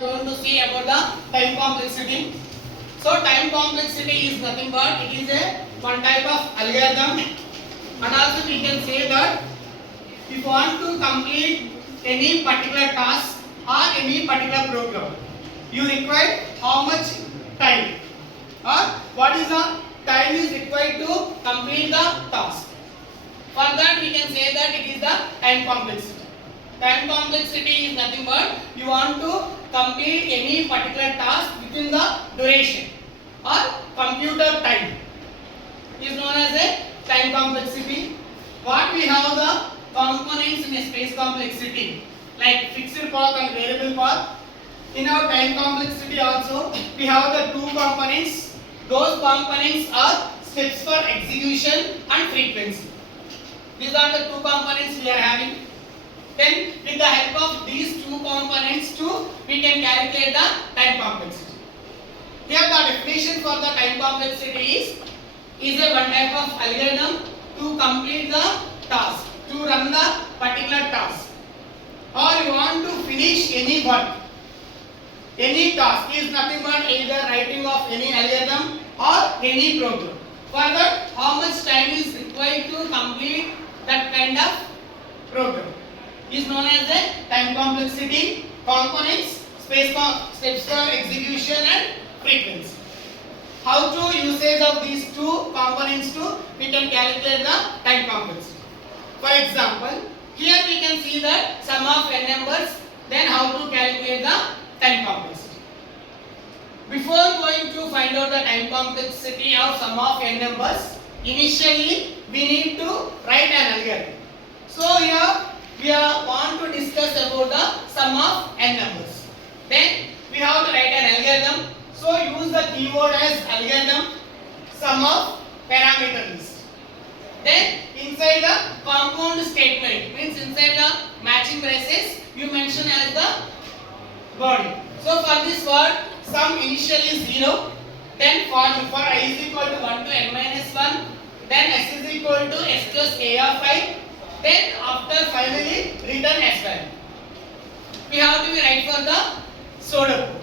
Going to see about the time complexity. So time complexity is nothing but it is a one type of algorithm, and also we can say that if you want to complete any particular task or any particular program, you require how much time or what is the time is required to complete the task. For that we can say that it is the time complexity. Time complexity is nothing but you want to complete any particular task within the duration or computer time is known as a time complexity. What we have the components in a space complexity like fixed path and variable path. In our time complexity also we have the two components. Those components are steps for execution and frequency. These are the two components we are having. Then with the help of these two components too, we can calculate the time complexity. Here the definition for the time complexity is a one type of algorithm to complete the task, to run the particular task, or you want to finish any work. Any task is nothing but either writing of any algorithm or any program. For that, how much time is required to complete that kind of program is known as the time complexity. Components, steps for execution and frequency. How to usage of these two components to we can calculate the time complexity. For example, here we can see that sum of n numbers, then how to calculate the time complexity. Before going to find out the time complexity of sum of n numbers, initially we need to write an algorithm. So here we want to discuss about the sum of n numbers. Then we have to write an algorithm. So use the keyword as algorithm, sum of parameter list. Then inside the compound statement, means inside the matching braces, you mention as the body. So for this word, sum initially is 0. Then for I is equal to 1 to n minus 1. Then s is equal to s plus a of I. Then after finally return s value. We have to be write for the pseudocode.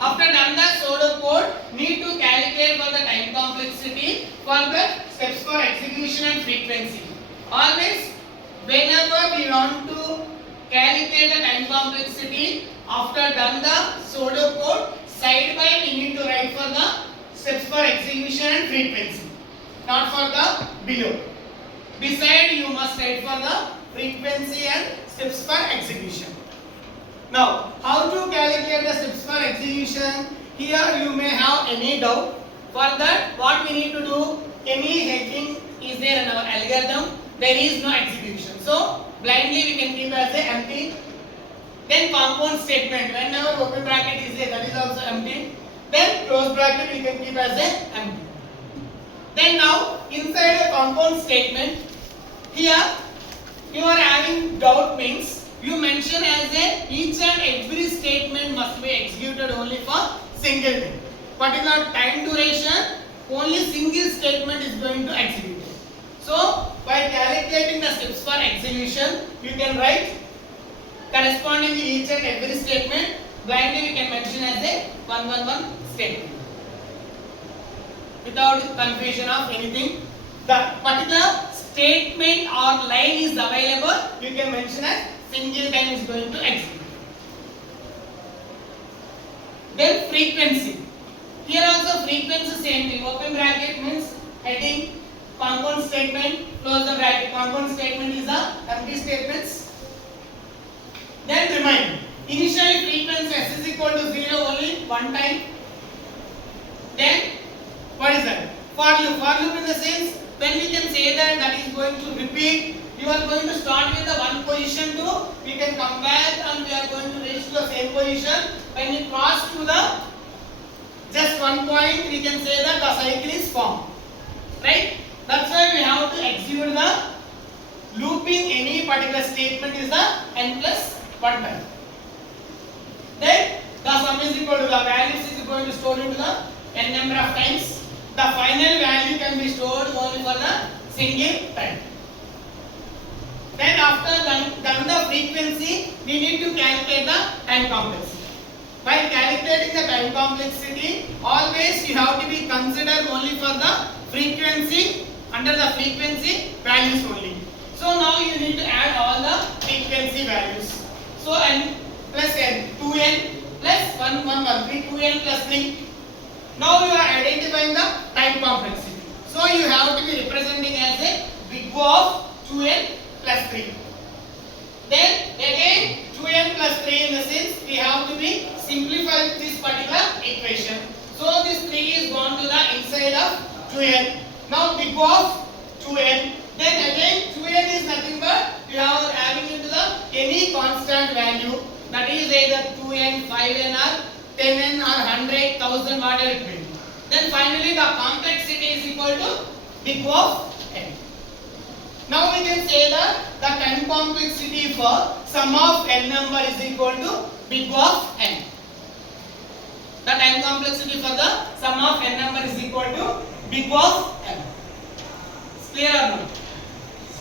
After done the pseudocode, need to calculate for the time complexity for the steps for execution and frequency. Always, whenever we want to calculate the time complexity, after done the pseudocode, side by we need to write for the steps for execution and frequency, not for the below. Beside you must write for the frequency and steps for execution. Now, how to calculate the steps for execution? Here you may have any doubt. For that, what we need to do? Any heading is there in our algorithm? There is no execution. So, blindly we can keep as a empty. Then compound statement. Whenever open bracket is there, that is also empty. Then close bracket we can keep as a empty. Then now, inside a compound statement, here you are having doubt means you mention as a each and every statement must be executed only for single thing. Particular time duration, only single statement is going to execute. So by calculating the steps for execution, you can write corresponding to each and every statement. Blindly we can mention as a 111 statement without confusion of anything. The particular statement or line is available, you can mention as single time is going to execute. Then frequency. Here also frequency same thing. Open bracket means heading, compound statement, close the bracket. Compound statement is the empty statements. Then remind. Initially frequency s is equal to 0 only one time. Then what is that? For loop in the sense when we can say that is going to repeat. You are going to start with the one position to we can come back and we are going to reach to the same position. When we cross to the just one point, we can say that the cycle is formed. Right? That's why we have to execute the looping any particular statement is the n plus 1 time. Then the sum is equal to the values is going to store into the n number of times. The final value can be stored only for the single time. Then after done the frequency, we need to calculate the time complexity. the time complexity, always you have to be considered only for the frequency, under the frequency values only. So now you need to add all the frequency values. So n plus n, 2n plus 1, 1, 1, 3, 2n plus 3. Now you are identifying the time complexity. So you have to be representing as a big O of 2n plus 3. Then again 2n plus 3 in the sense we have to be simplify this particular equation. So this 3 is gone to the inside of 2n. Now big O of 2n. Then again 2n is nothing but we are adding into the any constant value, that is either 2n, 5n or 10n or 100, 1000, whatever it may be. Then finally the complexity is equal to big O of n. Now we can say that the time complexity for sum of n number is equal to big O of n. The time complexity for the sum of n number is equal to big O of n.